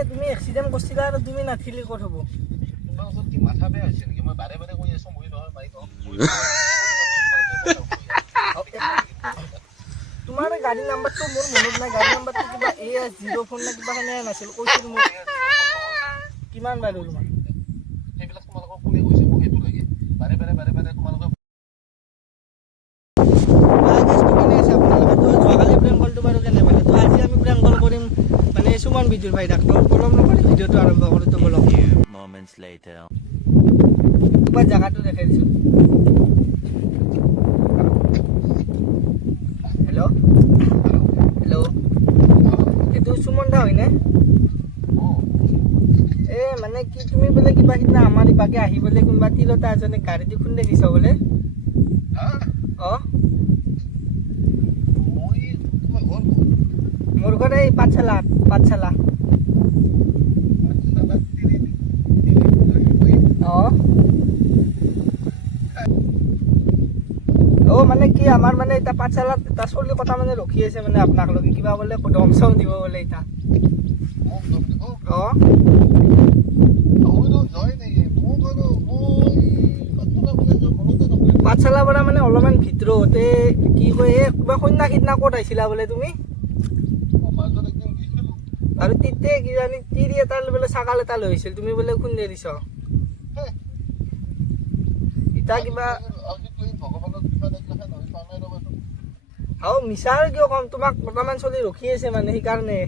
মানে তুমি এক্সিডেন্ট কৰিছিলা আৰু তুমি নাথিলি ক'ত হ'ব তোমালোকৰ কি মাথা বেয়া হৈছে নেকি মই বাৰে বাৰে কৈ আছো মই নহয় মাইক তোমাৰ গাড়ী নাম্বাৰটো মোৰ মনত নাই গাড়ী নাম্বাৰটো কিবা AS04 না কিবা হেনে নাছিল কৈছিল মোক কিমান বাৰু তোমাৰ সেইবিলাক তোমালোকক কোনে কৈছে মোক সেইটো লাগে বাৰে বাৰে তোমালোকে সুমন বিজুৰ ভাই ডাক্তৰ পলম নকৰি ভিডিঅ'টো আৰম্ভ কৰোঁ বলক moments later তোমাৰ জায়গাটো দেখাই দিছো হেল্ল' এইটো সুমন দা হয়নে মানে কি তুমি বোলে কিবা সিদিনা আমাৰ ইপাকে আহি বোলে কোনোবা তিৰোতা এজনে গাড়ী দি খুন্দাই দিছ বোলে মোৰ ঘৰ এই পাঠশালা মানে কি আমাৰ মানে এটা পাঠশালাত এটা চলি কথা মানে ৰখি আছে মানে আপোনাক লগে কিবা বোলে দম চম দিব বোলে এটা পাঠশালা পৰা মানে অলপমান ভিতৰতে কি কয় কিবা সন্ধ্যা সিদিনা ক'ত আহিছিলা বোলে তুমি আৰু তেতিয়া কিজানি তিৰি এটা বোলে ছাগাল এটা লৈ আহিছিল তুমি বোলে খুন্দাই দিছ ইটা কিবা মিছা কিয় কম তোমাক বৰ্তমান চলি ৰখি আছে মানে সেইকাৰণে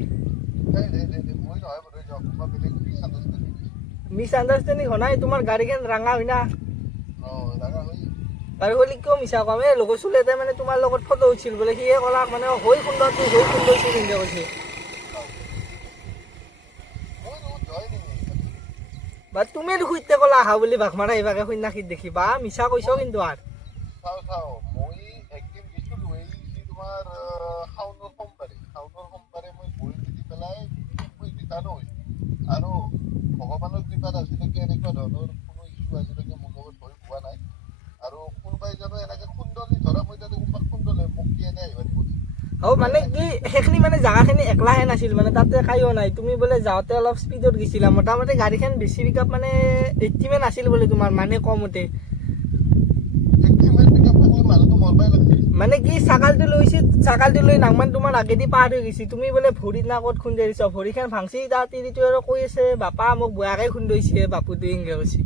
মিছ আণ্ডাৰষ্টেণ্ডিং হোৱা নাই তোমাৰ গাড়ীখন ৰাঙা হয় না আৰু হ'লে কিয় মিছা কম এই লগৰ চলি এটাই মানে তোমাৰ লগত ফটো উঠিছিল বোলে সিয়ে ক'লাক মানে হৈ সুন্দৰটো কৈছে বা তুমি দেখো এতিয়া ক'লা আহা বুলি ভাগ মাৰা এইভাগে সন্যাসীত দেখিবা মিছা কৈছ কিন্তু আৰু আৰু ভগৱানৰ কৃপাত আজিলৈকে এনেকুৱা ধৰণৰ কোনো ইছ্যু আজিলৈকে মোৰ লগত হৈ পোৱা নাই আৰু কোনোবাই জানো এনেকে খুন্দলি ধৰা মই তাতে কোনোবাক খুন্দলে মোক কি এনে আহিব দিব মানে কি সেইখিনি মানে জাগাখিনি একলাহে নাছিল মানে তাতে কাইও নাই তুমি বোলে যাওঁতে অলপ স্পীডত গৈছিলা মোটামুটি গাড়ীখন বেছি পিকআপ মানে 80 মান আছিল বোলে তোমাৰ মানে কমতে মানে কি ছাগালটো লৈ নাংমান তোমাৰ আগেদি পাৰ হৈ গৈছি তুমি বোলে ভৰিত না ক'ত খুন্দাই দিছ ভৰিখন ভাংছি তাৰ তিৰিটো আৰু কৈ আছে বাপা মোক বেয়াকে খুন্দাইছে বাপুটো এনেকে কৈছে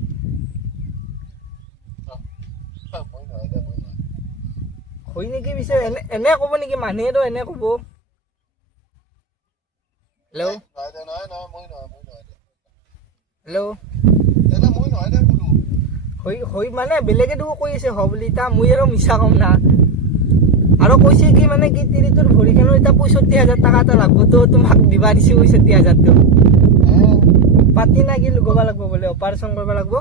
হয় নেকি পিছে এনে ক'ব নেকি মানুহেতো এনে ক'ব হয় মানে বেলেগে দেখো কৈ আছে হ বুলি এতিয়া মই আৰু মিছা কম না আৰু কৈছে কি মানে কি তিৰিটোৰ ভৰিখনো এতিয়া 65,000 টকা এটা লাগব তো তোমাক দিবা দিছে 65,000টো পাতি না কি লগাব লাগব বোলে অপাৰেশ্যন কৰিব লাগব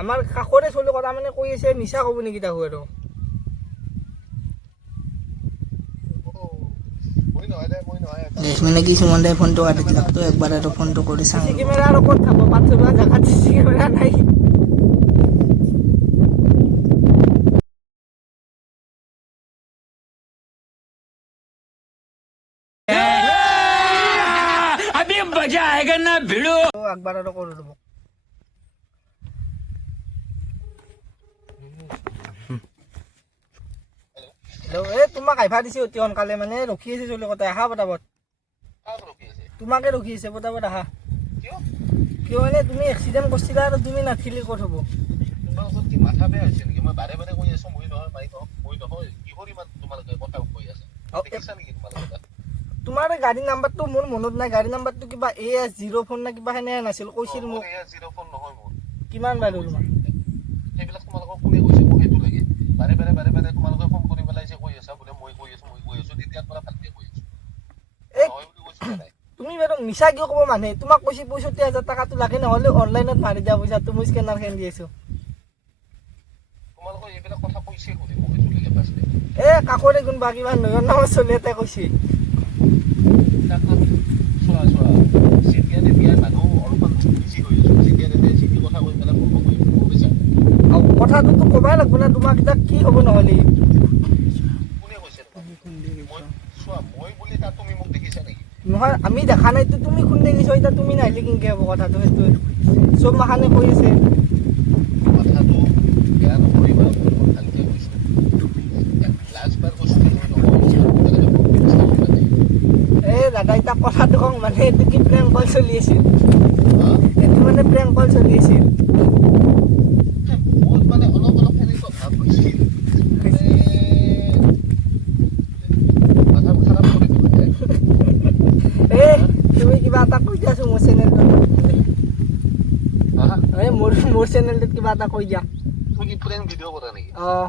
আমাৰ কাষৰে চলি কথা মানে কৈ আছে মিছা ক'ব নেকি তাহো আৰু মানে কি সুমন দাই ফোনটো কাটি দিলাক তো একবাৰ আৰু ফোনটো কৰি চাওঁ চিচি কেমেৰা আৰু ক'ত থাকব পাথৰুৱা জাগাত চিচি কেমেৰা নাই अभी मजा आएगा ना भिड़ो একবাৰ আৰু কৰি দিব হেল্ল' তোমাক আহিবা দিছে অতি সোনকালে মানে ৰখি আছে চলি কথা আহা পটাপট তোমাকে ৰখি আছে পটাপট আহা কিয় মানে তুমি এক্সিডেণ্ট কৰিছিলা আৰু তুমি নাথিলি ক'ত হ'ব তোমালোকৰ কি মাথা বেয়া হৈছে নেকি মই বাৰে বাৰে কৈ আছো মই নহয় মাইক মই নহয় কিহৰ ইমান তোমালোকে কথা কৈ আছে দেখিছা নেকি তোমালোকে তোমাৰ গাড়ী নাম্বাৰটো মোৰ মনত নাই গাড়ী নাম্বাৰটো কিবা AS04 না কিবা হেনে নাছিল কৈছিল মোক AS04 নহয় মোৰ কিমান বাৰু তোমাৰ সেইবিলাক তোমালোকক কোনে কৈছে মোক সেইটো লাগে বাৰে বাৰে তোমালোকে ফোন কৰি পেলাইছে কৈ আছা বোলে মই কৈ আছো তেতিয়াৰ পৰা ভালকে কৈ আছো নহয় বুলি কৈছো নাই তুমি বাৰু মিছা কিয় ক'ব মানে তোমাক কৈছি 65,000 টকাটো লাগে নহ'লে অনলাইনত মাৰি দিয়া পইচা তুমি স্কেনাৰ খেন দি আছো তোমালোকৰ এইবিলাক কথা কৈছে কোনে মোক সেইটো লাগে ফাৰ্ষ্ট কাকৰে কোনবা কিবা নয়ন নামৰ চলি এটাই কৈছে চোৱা চিটিয়াতে বিয়াৰ মানুহ অলপমান বিজি হৈ আছো চিটিয়াতে চিটি কথা কৈ পেলাই ফোন কৰি কৈছা কথাটোতো ক'বাই লাগব না তোমাক এতিয়া কি হ'ব নহ'লে কোনে কৈছে মই চোৱা মই বুলি তাত তুমি মোক দেখিছা নেকি নহয় আমি দেখা নাইতো তুমি কোন দেখিছো এতিয়া তুমি নাহিলে কেনেকে হ'ব কথাটো সেইটো চব মাখানে কৈ আছে কথাটো বেয়া নকৰিবা মই ভালকে কৈছো লাষ্ট বাৰ কৈছো মই এই দাদা এতিয়া কথাটো কওঁ মানে এইটো কি প্ৰেংক কল চলি আছিল এইটো মানে প্ৰেংক কল চলি আছিল বহুত মানে অলপ সেনেকুৱা ভাৱ হৈছিল মাথা খাৰাপ কৰি দিলে এই তুমি কিবা এটা কৈ দিয়াছো মোৰ চেনেলটোত হা এই মোৰ চেনেলটোত কিবা এটা কৈ দিয়া তুমি কি প্ৰেংক ভিডিঅ' কৰা নেকি অঁ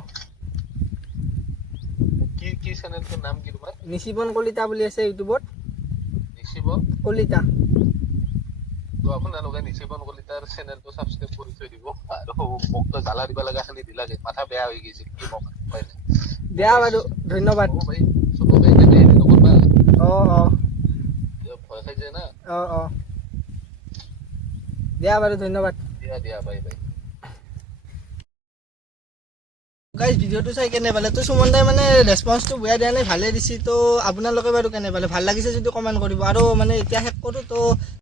কি চেনেলটোৰ নাম কি তোমাৰ নিশিবন কলিতা বুলি আছে ইউটিউবত নিশিবন কলিতা তো আপোনালোকে নিশিবন কলিতাৰ চেনেলটো ছাবস্ক্ৰাইব কৰি থৈ দিব আৰু মোক তো জ্বালা দিব লগা খালি দিলাগে মাথা বেয়া হৈ গৈছে কি কম দিয়া বাৰু ধন্যবাদ ভাই চবকে এনেকে হেৰি নকৰবা অঁ অঁ ভয় খাই যায় না অঁ অঁ দিয়া বাৰু ধন্যবাদ দিয়া বাই বাই গাইজ ভিডিঅ'টো চাই কেনে পালে তো সুমন দাই মানে ৰেছপন্সটো বেয়া দিয়া নাই ভালে দিছে তো আপোনালোকে বাৰু কেনে পালে ভাল লাগিছে যদি কমেণ্ট কৰিব আৰু মানে এতিয়া শেষ কৰোঁ তো